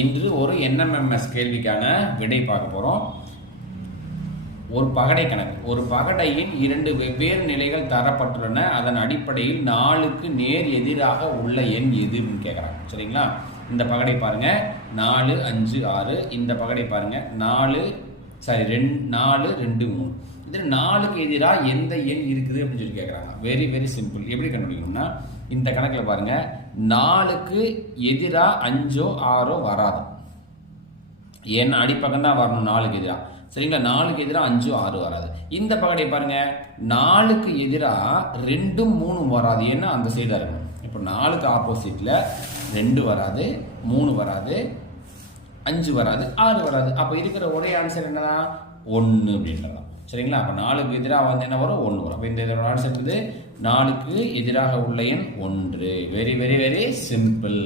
இன்று ஒரு NMMS கேள்விக்கான விடை பார்க்க போகிறோம். ஒரு பகடை கணக்கு. ஒரு பகடையின் 2 வெவ்வேறு நிலைகள் தரப்பட்டுள்ளன. அதன் அடிப்படையில் 4க்கு நேர் எதிராக உள்ள எண் எதுன்னு கேட்குறாங்க. சரிங்களா? இந்த பகடை பாருங்க 4 5 6. இந்த பகடை பாருங்க 4 2 3. இதில் 4க்கு எதிராக எந்த எண் இருக்குது அப்படின்னு சொல்லி கேட்குறாங்க. Very very simple. எப்படி கண்டுபிடிக்கணும்னா இந்த கணக்கில் பாருங்க 4க்கு எதிராக 5ஓ 6ஓ வராது. ஏன்னா அடிப்பக்கம் தான் வரணும் 4க்கு எதிராக. சரிங்களா? 4க்கு எதிராக 5 6 வராது. இந்த பகடை பாருங்க 4க்கு எதிராக 2 3 வராது. ஏன்னா அந்த சைடாக இருக்கணும். இப்போ 4க்கு ஆப்போசிட்ல 2 வராது, 3 வராது, 5 வராது, 6 வராது. அப்போ இருக்கிற ஒரே ஆன்சர் என்னதான் 1 அப்படின்றதான். சரிங்களா? அப்போ 4க்கு எதிராக வந்து என்ன வரும் 1 வரும். அப்போ இந்த இதோட ஆன்சர் இருக்குது 4க்கு எதிராக உள்ள எண் 1. Very very very simple.